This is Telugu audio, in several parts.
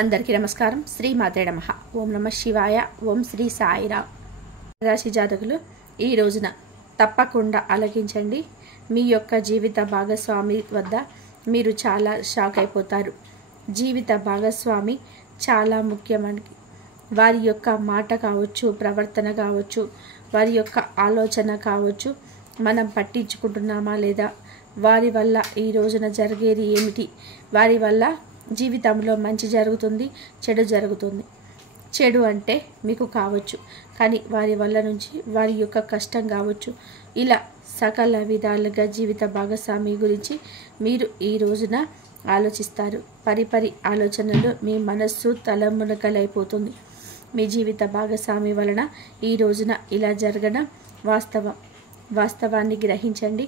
అందరికీ నమస్కారం. శ్రీ మాతే నమః. ఓం నమః శివాయ. ఓం శ్రీ సాయిరామ్. రాశి జాతకులు ఈ రోజున తప్పకుండా ఆలకించండి. మీ యొక్క జీవిత భాగస్వామి వద్ద మీరు చాలా షాక్ అయిపోతారు. జీవిత భాగస్వామి చాలా ముఖ్యమని వారి యొక్క మాట కావచ్చు, ప్రవర్తన కావచ్చు, వారి యొక్క ఆలోచన కావచ్చు, మనం పట్టించుకుంటున్నామా లేదా, వారి వల్ల ఈ రోజున జరిగేది ఏమిటి, వారి వల్ల జీవితంలో మంచి జరుగుతుంది, చెడు జరుగుతుంది. చెడు అంటే మీకు కావచ్చు, కానీ వారి వల్ల నుంచి వారి యొక్క కష్టం కావచ్చు. ఇలా సకల విధాలుగా జీవిత భాగస్వామి గురించి మీరు ఈ రోజున ఆలోచిస్తారు. పరిపరి ఆలోచనలు మీ మనస్సు తలమునకలైపోతుంది. మీ జీవిత భాగస్వామి వలన ఈ రోజున ఇలా జరగడం వాస్తవాన్ని గ్రహించండి,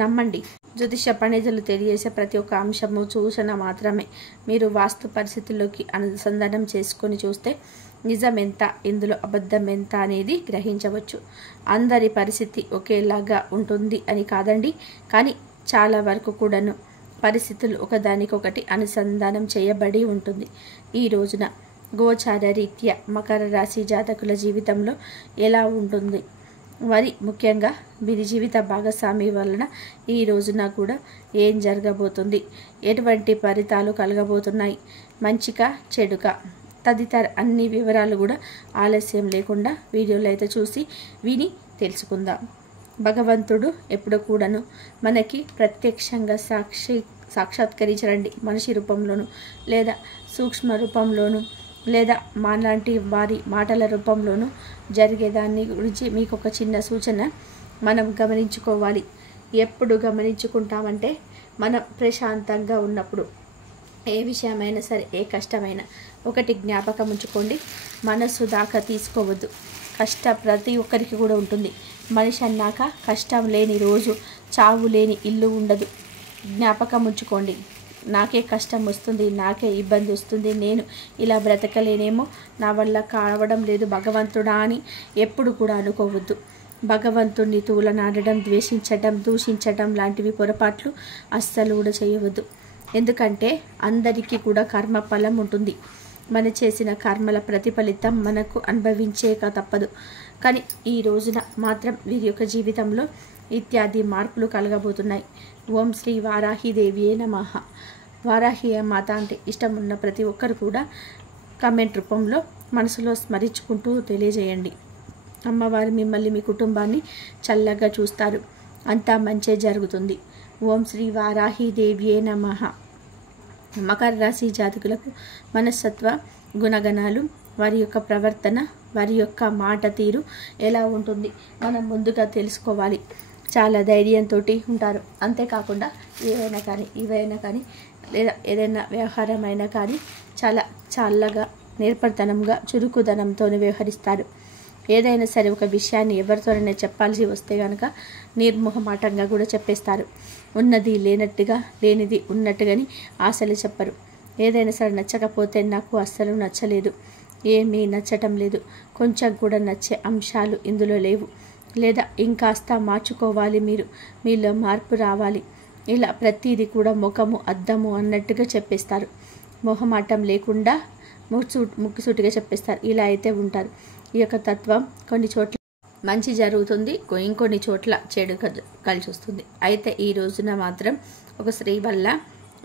నమ్మండి. జ్యోతిష పండితులు తెలియజేసే ప్రతి ఒక్క అంశము సూచన మాత్రమే. మీరు వాస్తు పరిస్థితుల్లోకి అనుసంధానం చేసుకొని చూస్తే నిజం ఎంత, ఇందులో అబద్ధం ఎంత అనేది గ్రహించవచ్చు. అందరి పరిస్థితి ఒకేలాగా ఉంటుంది అని కాదండి, కానీ చాలా వరకు కూడాను పరిస్థితులు ఒకదానికొకటి అనుసంధానం చేయబడి ఉంటుంది. ఈ రోజున గోచార రీత్యా మకర రాశి జాతకుల జీవితంలో ఎలా ఉంటుంది, మరి ముఖ్యంగా వీరి జీవిత భాగస్వామి వలన ఈ రోజున కూడా ఏం జరగబోతుంది, ఎటువంటి ఫలితాలు కలగబోతున్నాయి, మంచిగా చెడుగా తదితర అన్ని వివరాలు కూడా ఆలస్యం లేకుండా వీడియోలో అయితే చూసి విని తెలుసుకుందాం. భగవంతుడు ఎప్పుడు కూడాను మనకి ప్రత్యక్షంగా సాక్షాత్కరించరండి. మనిషి రూపంలోను లేదా సూక్ష్మ రూపంలోను లేదా మాలాంటి వారి మాటల రూపంలోనూ జరిగేదాన్ని గురించి మీకు ఒక చిన్న సూచన మనం గమనించుకోవాలి. ఎప్పుడు గమనించుకుంటామంటే మనం ప్రశాంతంగా ఉన్నప్పుడు. ఏ విషయమైనా సరే, ఏ కష్టమైనా ఒకటి జ్ఞాపకం ఉంచుకోండి, మనస్సు దాకా తీసుకోవద్దు. కష్టం ప్రతి ఒక్కరికి కూడా ఉంటుంది. మనిషి అన్నాక కష్టం లేని రోజు, చావు లేని ఇల్లు ఉండదు. జ్ఞాపకం ఉంచుకోండి. నాకే కష్టం వస్తుంది, నాకే ఇబ్బంది వస్తుంది, నేను ఇలా బ్రతకలేనేమో, నా వల్ల కావడం లేదు భగవంతుడా అని ఎప్పుడు కూడా అనుకోవద్దు. భగవంతుడిని తూలనాడడం, ద్వేషించడం, దూషించడం లాంటివి పొరపాట్లు అస్సలు కూడా చేయవద్దు. ఎందుకంటే అందరికీ కూడా కర్మ ఫలం ఉంటుంది. మనం చేసిన కర్మల ప్రతిఫలితం మనకు అనుభవించేక తప్పదు. కానీ ఈ రోజున మాత్రం వీరి యొక్క జీవితంలో ఇత్యాది మార్పులు కలగబోతున్నాయి. ఓం శ్రీ వారాహిదేవియే నమః. వారాహి మాత అంటే ఇష్టం ఉన్న ప్రతి ఒక్కరు కూడా కామెంట్ రూపంలో మనసులో స్మరించుకుంటూ తెలియజేయండి. అమ్మవారు మిమ్మల్ని, మీ కుటుంబాన్ని చల్లగా చూస్తారు. అంతా మంచే జరుగుతుంది. ఓం శ్రీ వారాహిదేవియే నమః. మకర రాశి జాతకులకు మనస్తత్వ గుణగణాలు, వారి యొక్క ప్రవర్తన, వారి యొక్క మాట తీరు ఎలా ఉంటుంది మనం ముందుగా తెలుసుకోవాలి. చాలా ధైర్యంతో ఉంటారు. అంతేకాకుండా ఇవైనా కానీ లేదా ఏదైనా వ్యవహారం అయినా కానీ చాలా చల్లగా, నేర్పరితనంగా, చురుకుదనంతో వ్యవహరిస్తారు. ఏదైనా సరే ఒక విషయాన్ని ఎవరితోనైనా చెప్పాల్సి వస్తే కనుక నిర్మోహమాటంగా కూడా చెప్పేస్తారు. ఉన్నది లేనట్టుగా, లేనిది ఉన్నట్టుగాని ఆశలు చెప్పరు. ఏదైనా సరే నచ్చకపోతే నాకు అస్సలు నచ్చలేదు, ఏమీ నచ్చటం లేదు, కొంచెం కూడా నచ్చే అంశాలు ఇందులో లేవు, లేదా ఇంకాస్త మార్చుకోవాలి, మీలో మార్పు రావాలి, ఇలా ప్రతిదీ కూడా ముఖము అద్దము అన్నట్టుగా చెప్పేస్తారు. మొహమాటం లేకుండా ముక్కుసూటిగా చెప్పేస్తారు. ఇలా అయితే ఉంటారు. ఈ యొక్క తత్వం కొన్ని చోట్ల మంచి జరుగుతుంది, ఇంకొన్ని చోట్ల చెడు కలిసి వస్తుంది. అయితే ఈ రోజున మాత్రం ఒక స్త్రీ వల్ల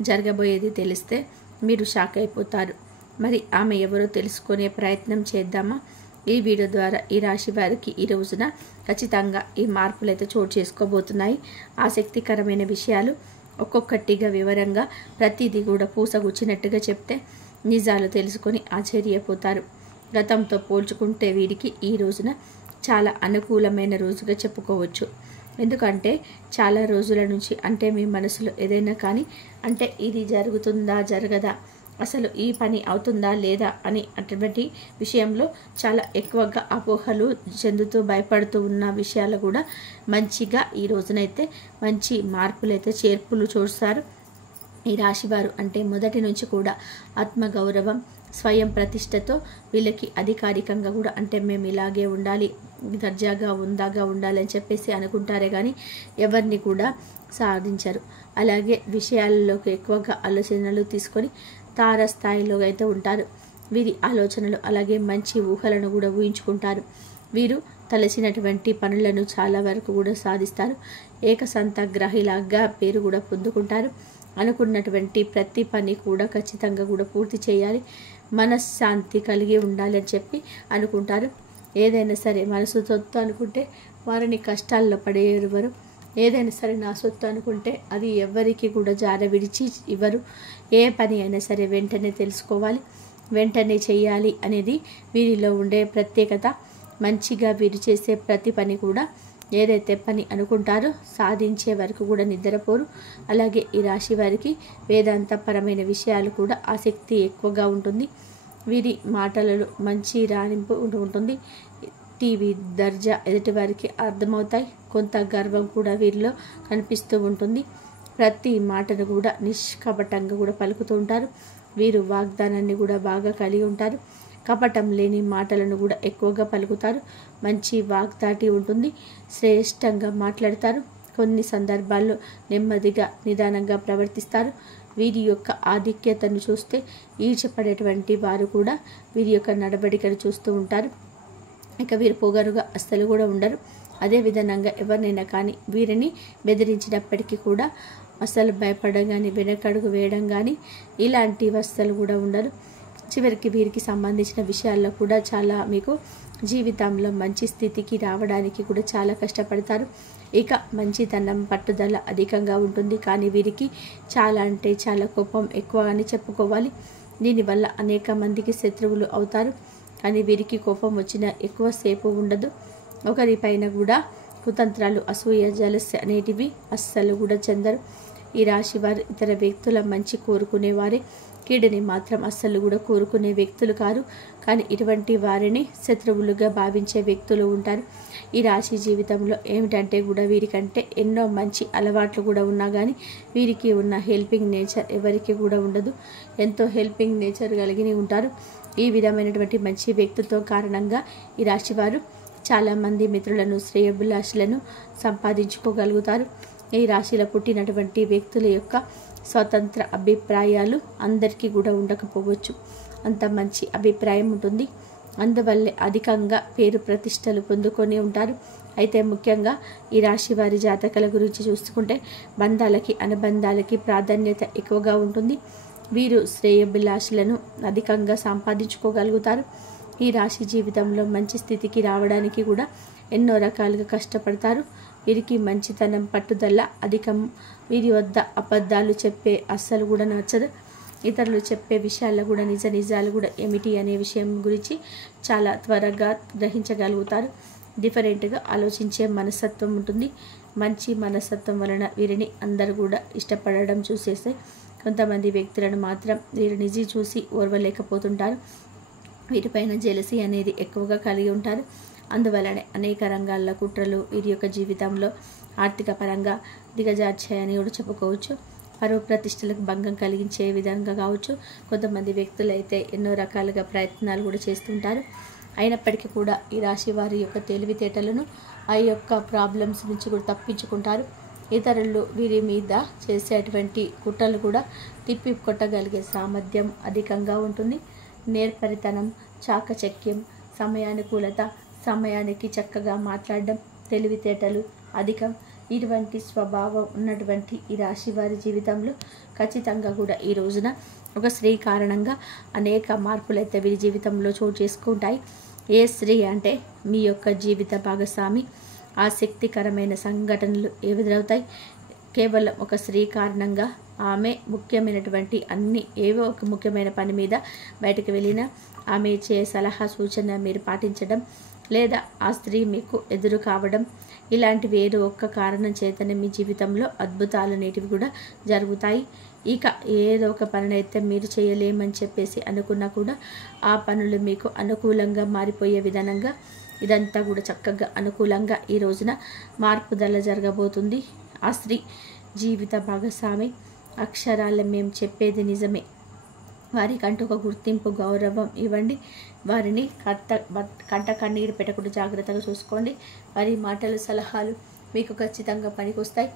జరగబోయేది తెలిస్తే మీరు షాక్ అయిపోతారు. మరి ఆమె ఎవరో తెలుసుకునే ప్రయత్నం చేద్దామా? ఈ వీడియో ద్వారా ఈ రాశి వారికి ఈ రోజున ఖచ్చితంగా ఈ మార్పులు అయితే చోటు చేసుకోబోతున్నాయి. ఆసక్తికరమైన విషయాలు ఒక్కొక్కటిగా వివరంగా ప్రతిదీ కూడా పూసగుచ్చినట్టుగా చెప్తే నిజాలు తెలుసుకొని ఆశ్చర్యపోతారు. గతంతో పోల్చుకుంటే వీరికి ఈ రోజున చాలా అనుకూలమైన రోజుగా చెప్పుకోవచ్చు. ఎందుకంటే చాలా రోజుల నుంచి అంటే మీ మనసులో ఏదైనా కానీ అంటే ఇది జరుగుతుందా, జరగదా, అసలు ఈ పని అవుతుందా లేదా అని అటువంటి విషయంలో చాలా ఎక్కువగా అపోహలు చెందుతూ భయపడుతూ ఉన్న విషయాలు కూడా మంచిగా ఈ రోజునైతే మంచి మార్పులైతే చేర్పులు చూస్తారు. ఈ రాశివారు అంటే మొదటి నుంచి కూడా ఆత్మగౌరవం, స్వయం ప్రతిష్టతో వీళ్ళకి అధికారికంగా కూడా అంటే మేము ఇలాగే ఉండాలి, దర్జాగా ఉండాలి అని చెప్పేసి అనుకుంటారే కానీ ఎవరిని కూడా సాధించరు. అలాగే విషయాల్లోకి ఎక్కువగా ఆలోచనలు తీసుకొని తారస్థాయిలో అయితే ఉంటారు. వీరి ఆలోచనలు అలాగే మంచి ఊహలను కూడా ఊహించుకుంటారు. వీరు తలసినటువంటి పనులను చాలా వరకు కూడా సాధిస్తారు. ఏకసంతగ్రాహిలాగా పేరు కూడా పొందుకుంటారు. అనుకున్నటువంటి ప్రతి పని కూడా ఖచ్చితంగా కూడా పూర్తి చేయాలి, మనశ్శాంతి కలిగి ఉండాలి అని చెప్పి అనుకుంటారు. ఏదైనా సరే మనసు సొత్తు అనుకుంటే వారిని కష్టాల్లో పడేవారు. ఏదైనా సరే నా సొత్తు అనుకుంటే అది ఎవరికి కూడా జార విడిచి ఇవ్వరు. ఏ పని అయినా సరే వెంటనే తెలుసుకోవాలి, వెంటనే చేయాలి అనేది వీరిలో ఉండే ప్రత్యేకత. మంచిగా వీరు చేసే ప్రతి పని కూడా ఏదైతే పని అనుకుంటారో సాధించే వరకు కూడా నిద్రపోరు. అలాగే ఈ రాశి వారికి వేదాంతపరమైన విషయాలు కూడా ఆసక్తి ఎక్కువగా ఉంటుంది. వీరి మాటలలో మంచి రాణింపు ఉంటుంది. టీవీ దర్జా ఎదుటి వారికి అర్థమవుతాయి. కొంత గర్వం కూడా వీరిలో కనిపిస్తూ ఉంటుంది. ప్రతి మాటను కూడా నిష్కపటంగా కూడా పలుకుతూ ఉంటారు. వీరు వాగ్దానాన్ని కూడా బాగా కలిగి ఉంటారు. కపటం లేని మాటలను కూడా ఎక్కువగా పలుకుతారు. మంచి వాగ్దాటి ఉంటుంది. శ్రేష్టంగా మాట్లాడతారు. కొన్ని సందర్భాల్లో నెమ్మదిగా నిదానంగా ప్రవర్తిస్తారు. వీరి యొక్క ఆధిక్యతను చూస్తే ఈర్చపడేటువంటి వారు కూడా వీరి యొక్క నడవడికను చూస్తూ ఉంటారు. ఇక వీరు పొగరుగా అస్సలు కూడా ఉండరు. అదేవిధంగా ఎవరినైనా కానీ వీరిని బెదిరించినప్పటికీ కూడా అస్సలు భయపడడం కానీ వెనకడుగు వేయడం కానీ ఇలాంటివి అస్సలు కూడా ఉండరు. చివరికి వీరికి సంబంధించిన విషయాల్లో కూడా చాలా మీకు జీవితంలో మంచి స్థితికి రావడానికి కూడా చాలా కష్టపడతారు. ఇక మంచితనం పట్టుదల అధికంగా ఉంటుంది. కానీ వీరికి చాలా అంటే చాలా కోపం ఎక్కువ అని చెప్పుకోవాలి. దీనివల్ల అనేక మందికి శత్రువులు అవుతారు. కానీ వీరికి కోపం వచ్చిన ఎక్కువసేపు ఉండదు. ఒకరిపైన కూడా కుతంత్రాలు, అసూయ, జలస్య అనేటివి అస్సలు కూడా చెందరు. ఈ రాశి వారు ఇతర వ్యక్తుల మంచి కోరుకునేవారే, కీడుని మాత్రం అస్సలు కూడా కోరుకునే వ్యక్తులు కారు. కానీ ఇటువంటి వారిని శత్రువులుగా భావించే వ్యక్తులు ఉంటారు. ఈ రాశి జీవితంలో ఏమిటంటే కూడా వీరికంటే ఎన్నో మంచి అలవాట్లు కూడా ఉన్నా కానీ వీరికి ఉన్న హెల్పింగ్ నేచర్ ఎవరికి కూడా ఉండదు. ఎంతో హెల్పింగ్ నేచర్ కలిగి ఉంటారు. ఈ విధమైనటువంటి మంచి వ్యక్తిత్వం కారణంగా ఈ రాశివారు చాలామంది మిత్రులను, శ్రేయోభిలాషులను సంపాదించుకోగలుగుతారు. ఈ రాశిలో పుట్టినటువంటి వ్యక్తుల యొక్క స్వతంత్ర అభిప్రాయాలు అందరికీ కూడా ఉండకపోవచ్చు. అంత మంచి అభిప్రాయం ఉంటుంది. అందువల్లే అధికంగా పేరు ప్రతిష్టలు పొందుకొని ఉంటారు. అయితే ముఖ్యంగా ఈ రాశి వారి జాతకాల గురించి చూసుకుంటే బంధాలకి, అనుబంధాలకి ప్రాధాన్యత ఎక్కువగా ఉంటుంది. వీరు శ్రేయోభిలాషులను అధికంగా సంపాదించుకోగలుగుతారు. ఈ రాశి జీవితంలో మంచి స్థితికి రావడానికి కూడా ఎన్నో రకాలుగా కష్టపడతారు. వీరికి మంచితనం, పట్టుదల అధికం. వీరి వద్ద అబద్ధాలు చెప్పే అస్సలు కూడా నచ్చదు. ఇతరులు చెప్పే విషయాల్లో కూడా నిజాలు కూడా ఏమిటి అనే విషయం గురించి చాలా త్వరగా గ్రహించగలుగుతారు. డిఫరెంట్గా ఆలోచించే మనస్తత్వం ఉంటుంది. మంచి మనస్తత్వం వలన వీరిని అందరూ కూడా ఇష్టపడడం చూసేస్తే కొంతమంది వ్యక్తులను మాత్రం వీరు నిజి చూసి ఓర్వలేకపోతుంటారు. వీరిపైన జెలసీ అనేది ఎక్కువగా కలిగి ఉంటారు. అందువలనే అనేక రంగాల్లో కుట్రలు వీరి యొక్క జీవితంలో ఆర్థిక పరంగా దిగజార్చాయని కూడా చెప్పుకోవచ్చు. పరువు ప్రతిష్టలకు భంగం కలిగించే విధంగా కావచ్చు. కొంతమంది వ్యక్తులు అయితే ఎన్నో రకాలుగా ప్రయత్నాలు కూడా చేస్తుంటారు. అయినప్పటికీ కూడా ఈ రాశి వారి యొక్క తెలివితేటలను ఆ యొక్క ప్రాబ్లమ్స్ నుంచి కూడా తప్పించుకుంటారు. ఇతరులు వీరి మీద చేసేటువంటి కుట్రలు కూడా తిప్పి కొట్టగలిగే సామర్థ్యం అధికంగా ఉంటుంది. నేర్పరితనం, చాకచక్యం, సమయానుకూలత, సమయానికి చక్కగా మాట్లాడడం, తెలివితేటలు అధికం. ఇటువంటి స్వభావం ఉన్నటువంటి ఈ రాశి వారి జీవితంలో ఖచ్చితంగా కూడా ఈ రోజున ఒక స్త్రీ కారణంగా అనేక మార్పులు అయితే వీరి జీవితంలో చోటు చేసుకుంటాయి. ఏ స్త్రీ అంటే మీ యొక్క జీవిత భాగస్వామి. ఆసక్తికరమైన సంఘటనలు ఎదురవుతాయి. కేవలం ఒక స్త్రీ కారణంగా ఆమె ముఖ్యమైనటువంటి ఏవో ఒక ముఖ్యమైన పని మీద బయటకు వెళ్ళినా ఆమె ఇచ్చే సలహా సూచన మీరు పాటించడం, లేదా ఆ స్త్రీ మీకు ఎదురు కావడం, ఇలాంటివి ఏదో ఒక్క కారణం చేతనే మీ జీవితంలో అద్భుతాలు అనేటివి కూడా జరుగుతాయి. ఇక ఏదో ఒక పనినైతే మీరు చేయలేమని చెప్పేసి అనుకున్నా కూడా ఆ పనులు మీకు అనుకూలంగా మారిపోయే విధానంగా ఇదంతా కూడా చక్కగా అనుకూలంగా ఈ రోజున మార్పుదల జరగబోతుంది. ఆ స్త్రీ జీవిత భాగస్వామి. అక్షరాల మేము చెప్పేది నిజమే. వారికంటూ ఒక గుర్తింపు, గౌరవం ఇవ్వండి. వారిని కంట కన్నీరు పెట్టకుండా జాగ్రత్తగా చూసుకోండి. వారి మాటలు, సలహాలు మీకు ఖచ్చితంగా పనికొస్తాయి.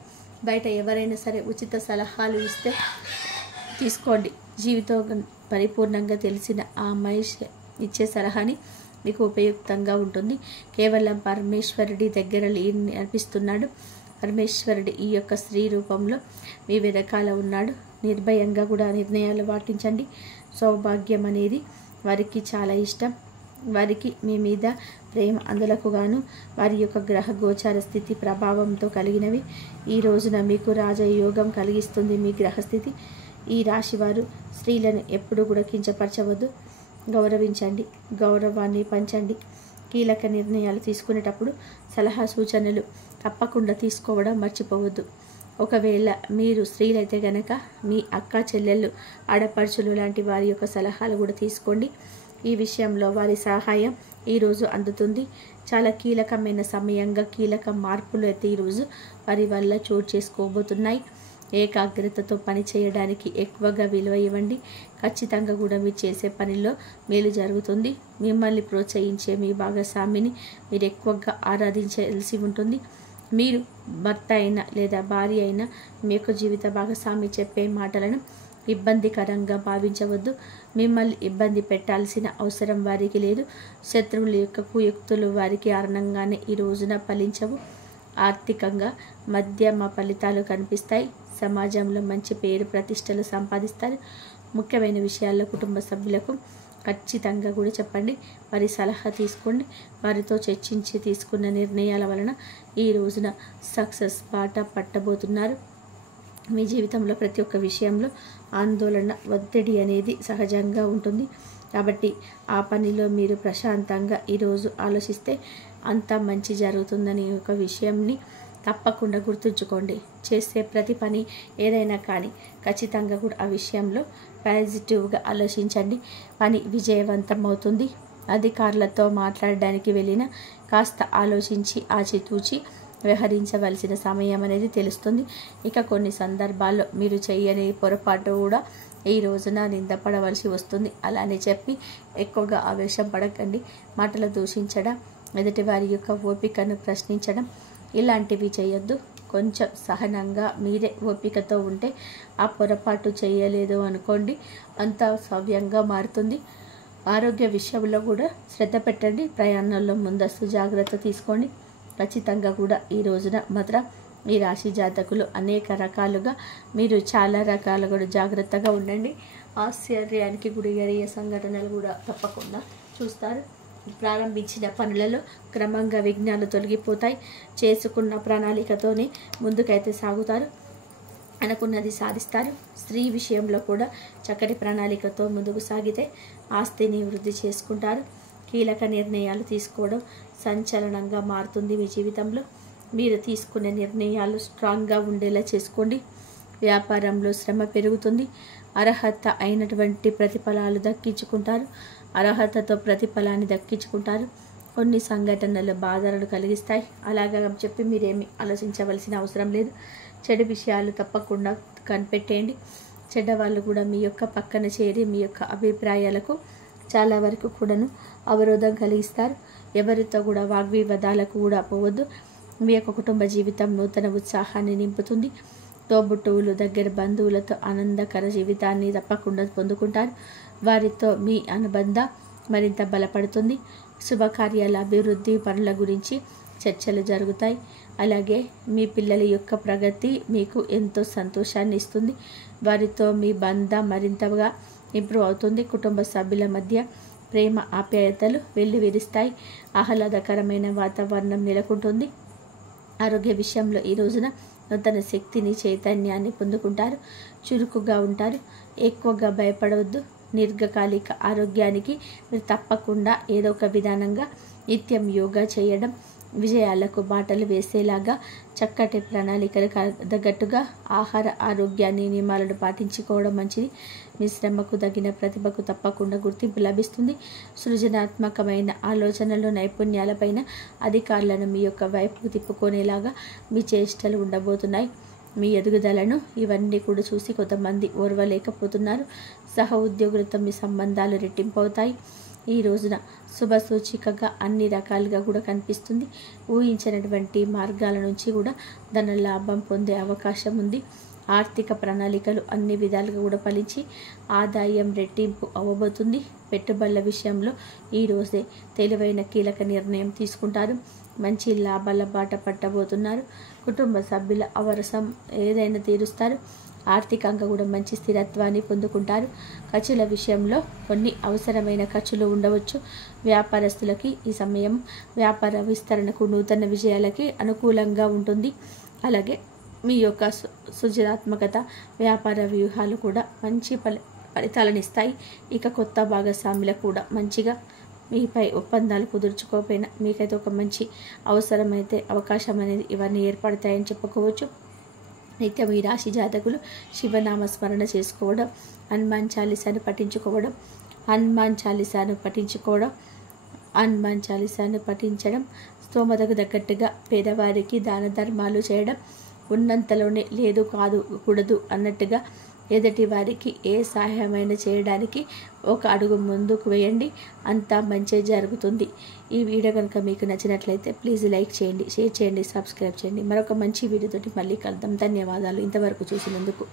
బయట ఎవరైనా సరే ఉచిత సలహాలు ఇస్తే తీసుకోండి. జీవితం పరిపూర్ణంగా తెలిసిన ఆ మహేష్ ఇచ్చే సలహాని మీకు ఉపయుక్తంగా ఉంటుంది. కేవలం పరమేశ్వరుడి దగ్గర అనిపిస్తున్నాడు. పరమేశ్వరుడి ఈ యొక్క స్త్రీ రూపంలో మీ వెనకాల ఉన్నాడు. నిర్భయంగా కూడా నిర్ణయాలు పాటించండి. సౌభాగ్యం అనేది వారికి చాలా ఇష్టం. వారికి మీ మీద ప్రేమ అందులకు గాను వారి యొక్క గ్రహ గోచార స్థితి ప్రభావంతో కలిగినవి. ఈ రోజున మీకు రాజయోగం కలిగిస్తుంది మీ గ్రహస్థితి. ఈ రాశి వారు స్త్రీలను ఎప్పుడూ కూడా కించపరచవద్దు. గౌరవించండి, గౌరవాన్ని పంచండి. కీలక నిర్ణయాలు తీసుకునేటప్పుడు సలహా సూచనలు తప్పకుండా తీసుకోవడం మర్చిపోవద్దు. ఒకవేళ మీరు స్త్రీలైతే గనక మీ అక్క చెల్లెళ్ళు, ఆడపడుచులు లాంటి వారి యొక్క సలహాలు కూడా తీసుకోండి. ఈ విషయంలో వారి సహాయం ఈరోజు అందుతుంది. చాలా కీలకమైన సమయంగా కీలక మార్పులు అయితే ఈరోజు వారి వల్ల చోటు చేసుకోబోతున్నాయి. ఏకాగ్రతతో పని చేయడానికి ఎక్కువగా విలువ ఇవ్వండి. ఖచ్చితంగా కూడా మీరు చేసే పనిలో మేలు జరుగుతుంది. మిమ్మల్ని ప్రోత్సహించే మీ భాగస్వామిని మీరు ఎక్కువగా ఆరాధించాల్సి ఉంటుంది. మీరు భర్త అయినా లేదా భార్య అయినా మీ యొక్క జీవిత భాగస్వామి చెప్పే మాటలను ఇబ్బందికరంగా భావించవద్దు. మిమ్మల్ని ఇబ్బంది పెట్టాల్సిన అవసరం వారికి లేదు. శత్రువుల యొక్క కుయుక్తులు వారికి కారణంగానే ఈ రోజున ఫలించవు. ఆర్థికంగా మధ్యమ ఫలితాలు కనిపిస్తాయి. సమాజంలో మంచి పేరు ప్రతిష్టలు సంపాదిస్తారు. ముఖ్యమైన విషయాల్లో కుటుంబ సభ్యులకు ఖచ్చితంగా కూడా చెప్పండి. వారి సలహా తీసుకోండి. వారితో చర్చించి తీసుకున్న నిర్ణయాల వలన ఈ రోజున సక్సెస్ బాట పట్టబోతున్నారు. మీ జీవితంలో ప్రతి ఒక్క విషయంలో ఆందోళన, ఒత్తిడి అనేది సహజంగా ఉంటుంది. కాబట్టి ఆ పనిలో మీరు ప్రశాంతంగా ఈరోజు ఆలోచిస్తే అంతా మంచి జరుగుతుందని ఒక విషయంని తప్పకుండా గుర్తుంచుకోండి. చేసే ప్రతి పని ఏదైనా కానీ ఖచ్చితంగా కూడా ఆ విషయంలో పాజిటివ్గా ఆలోచించండి. పని విజయవంతం అవుతుంది. అధికారులతో మాట్లాడడానికి వెళ్ళిన కాస్త ఆలోచించి ఆచితూచి వ్యవహరించవలసిన సమయం అనేది తెలుస్తుంది. ఇక కొన్ని సందర్భాల్లో మీరు చేయని పొరపాటు కూడా ఈ రోజున నిందపడవలసి వస్తుంది. అలానే చెప్పి ఎక్కువగా ఆవేశం పడకండి. మాటలు దూషించడం, ఎదుటి వారి యొక్క ఓపికను ప్రశ్నించడం ఇలాంటివి చేయొద్దు. కొంచెం సహనంగా మీరే ఓపికతో ఉంటే ఆ పొరపాటు చేయలేదు అనుకోండి, అంతా సవ్యంగా మారుతుంది. ఆరోగ్య విషయంలో కూడా శ్రద్ధ పెట్టండి. ప్రయాణాల్లో ముందస్తు జాగ్రత్త తీసుకోండి. ఖచ్చితంగా కూడా ఈ రోజున మాత్రం ఈ రాశి జాతకులు అనేక రకాలుగా మీరు చాలా రకాలుగా కూడా జాగ్రత్తగా ఉండండి. ఆశ్చర్యానికి గురయ్యే సంఘటనలు కూడా తప్పకుండా చూస్తారు. ప్రారంభించిన పనులలో క్రమంగా విఘ్నాలు తొలగిపోతాయి. చేసుకున్న ప్రణాళికతోనే ముందుకైతే సాగుతారు. అనుకున్నది సాధిస్తారు. స్త్రీ విషయంలో కూడా చక్కటి ప్రణాళికతో ముందుకు సాగితే ఆస్తిని వృద్ధి చేసుకుంటారు. కీలక నిర్ణయాలు తీసుకోవడం సంచలనంగా మారుతుంది. మీ జీవితంలో మీరు తీసుకునే నిర్ణయాలు స్ట్రాంగ్గా ఉండేలా చేసుకోండి. వ్యాపారంలో శ్రమ పెరుగుతుంది. అర్హత అయినటువంటి ప్రతిఫలాలు దక్కించుకుంటారు. అర్హతతో ప్రతిఫలాన్ని దక్కించుకుంటారు. కొన్ని సంఘటనలు బాధలను కలిగిస్తాయి. అలాగా చెప్పి మీరేమి ఆలోచించవలసిన అవసరం లేదు. చెడు విషయాలు తప్పకుండా కనిపెట్టేయండి. చెడ్డవాళ్ళు కూడా మీ యొక్క పక్కన చేరి మీ యొక్క అభిప్రాయాలకు చాలా వరకు కూడాను అవరోధం కలిగిస్తారు. ఎవరితో కూడా వాగ్వివాదాలకు కూడా పోవద్దు. మీ యొక్క కుటుంబ జీవితం నూతన ఉత్సాహాన్ని నింపుతుంది. తోబుట్టువులు, దగ్గర బంధువులతో ఆనందకర జీవితాన్ని తప్పకుండా పొందుకుంటారు. వారితో మీ అనుబంధం మరింత బలపడుతుంది. శుభకార్యాల అభివృద్ధి పనుల గురించి చర్చలు జరుగుతాయి. అలాగే మీ పిల్లల యొక్క ప్రగతి మీకు ఎంతో సంతోషాన్ని ఇస్తుంది. వారితో మీ బంధం మరింతగా ఇంప్రూవ్ అవుతుంది. కుటుంబ సభ్యుల మధ్య ప్రేమ ఆప్యాయతలు వెల్లివిరుస్తాయి. ఆహ్లాదకరమైన వాతావరణం నెలకొంటుంది. ఆరోగ్య విషయంలో ఈ రోజున నూతన శక్తిని, చైతన్యాన్ని పొందుకుంటారు. చురుకుగా ఉంటారు. ఎక్కువగా భయపడవద్దు. దీర్ఘకాలిక ఆరోగ్యానికి మీరు తప్పకుండా ఏదో ఒక విధానంగా నిత్యం యోగా చేయడం, విజయాలకు బాటలు వేసేలాగా చక్కటి ప్రణాళికలు తగ్గట్టుగా ఆహార ఆరోగ్యాన్ని నియమాలను పాటించుకోవడం మంచిది. మీ శ్రమకు తగిన ప్రతిభకు తప్పకుండా గుర్తింపు లభిస్తుంది. సృజనాత్మకమైన ఆలోచనలు, నైపుణ్యాలపైన అధికారులను మీ యొక్క వైపుకు తిప్పుకునేలాగా మీ చేష్టలు ఉండబోతున్నాయి. మీ ఎదుగుదలను ఇవన్నీ కూడా చూసి కొంతమంది ఓర్వలేకపోతున్నారు. సహ ఉద్యోగులతో మీ సంబంధాలు రెట్టింపవుతాయి. ఈ రోజున శుభ సూచికగా అన్ని రకాలుగా కూడా కనిపిస్తుంది. ఊహించినటువంటి మార్గాల నుంచి కూడా ధన లాభం పొందే అవకాశం ఉంది. ఆర్థిక ప్రణాళికలు అన్ని విధాలుగా కూడా ఫలించి ఆదాయం రెట్టింపు అవ్వబోతుంది. పెట్టుబడుల విషయంలో ఈరోజే తెలివైన కీలక నిర్ణయం తీసుకుంటారు. మంచి లాభాల బాట పట్టబోతున్నారు. కుటుంబ సభ్యుల అవసరం ఏదైనా తీరుస్తారు. ఆర్థికంగా కూడా మంచి స్థిరత్వాన్ని పొందుకుంటారు. ఖర్చుల విషయంలో కొన్ని అవసరమైన ఖర్చులు ఉండవచ్చు. వ్యాపారస్తులకి ఈ సమయం వ్యాపార విస్తరణకు, నూతన విజయాలకి అనుకూలంగా ఉంటుంది. అలాగే మీ యొక్క సృజనాత్మకత, వ్యాపార వ్యూహాలు కూడా మంచి ఫలితాలను ఇస్తాయి. ఇక కొత్త భాగస్వాములకు కూడా మంచిగా మీపై ఒప్పందాలు కుదుర్చుకోకపోయినా మీకైతే ఒక మంచి అవసరమైతే అవకాశం అనేది ఇవన్నీ ఏర్పడతాయని చెప్పుకోవచ్చు. నిత్యం ఈ రాశి జాతకులు శివనామ స్మరణ చేసుకోవడం, హనుమాన్ చాలీసాను పఠించడం, స్తోమతకు తగ్గట్టుగా పేదవారికి దాన ధర్మాలు చేయడం, ఉన్నంతలోనే లేదు కాదు కూడదు అన్నట్టుగా ఎదుటి వారికి ఏ సహాయమైనా చేయడానికి ఒక అడుగు ముందుకు వేయండి. అంతా మంచి జరుగుతుంది. ఈ వీడియో కనుక మీకు నచ్చినట్లయితే ప్లీజ్ లైక్ చేయండి, షేర్ చేయండి, సబ్స్క్రైబ్ చేయండి. మరొక మంచి వీడియోతోటి మళ్ళీ కలుద్దాం. ధన్యవాదాలు ఇంతవరకు చూసినందుకు.